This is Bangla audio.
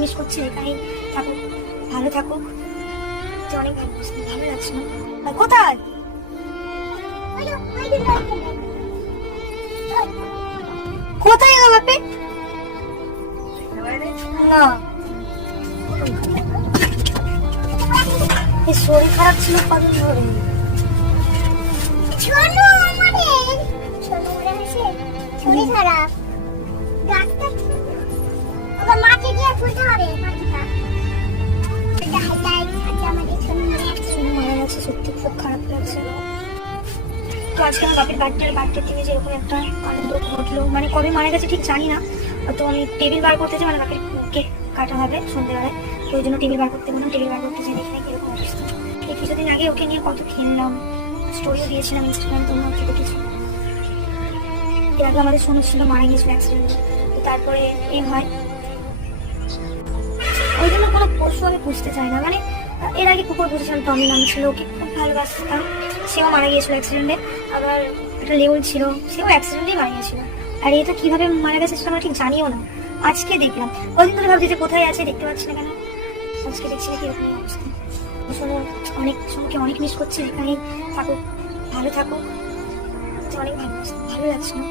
মিস করছি, এখানেই থাকুক, ভালো থাকুক, অনেক ভালো লাগছে না। আর কোথায় কোথায় গেল বাপে? না শরীর খারাপ ছিল কদিন ধরে। শরীর খারাপ মাটি দিয়ে ফুলতে হবে মাটিটা মারা গেছে, সত্যি খুব খারাপ লাগছে। তো আজকে আমার বাপের বার্থডে থেকে যেরকম একটা আনন্দ ঘটলো, মানে কবে মারা গেছে ঠিক জানি না। তো আমি টেবিল বার করতে চাই, মানে বাপের কেক কাটা হবে সন্ধ্যেবেলায়, তো ওই জন্য টেবিল বার করতে বললাম। টেবিল বার করতে চাই, দেখি না কিরকম অবস্থা। এই কিছুদিন আগে ওকে নিয়ে কত খেললাম, স্টোরিও দিয়েছিলাম ইনস্টাগ্রাম, তোমরা হয়তো দেখেছো। এর আগে আমাদের শুনেছিল মারা গিয়েছিল অ্যাক্সিডেন্টে, তো তারপরে এই হয়। ওই জন্য কোনো পশু আমি পুষতে চাই না। মানে এর আগে কুকুর পুষেছিলাম, টমি নাম ছিল, ওকে খুব ভালোবাসতাম, সেও মারা গিয়েছিল অ্যাক্সিডেন্টে। আবার একটা লেউল ছিল, সেও অ্যাক্সিডেন্টেই মারা গিয়েছিল। আর এটা কিভাবে মারা গেছে সেটা আমরা ঠিক জানিও না, আজকে দেখলাম। কদিন ধরে ভাবছি যে কোথায় আছে, দেখতে পাচ্ছি না কেন, আজকে দেখছি না কিরকম অবস্থা। শোনো, সোনুকে অনেক মিস করছি, এখানেই থাকুক, ভালো থাকুক, অনেক ভালো লাগছে না।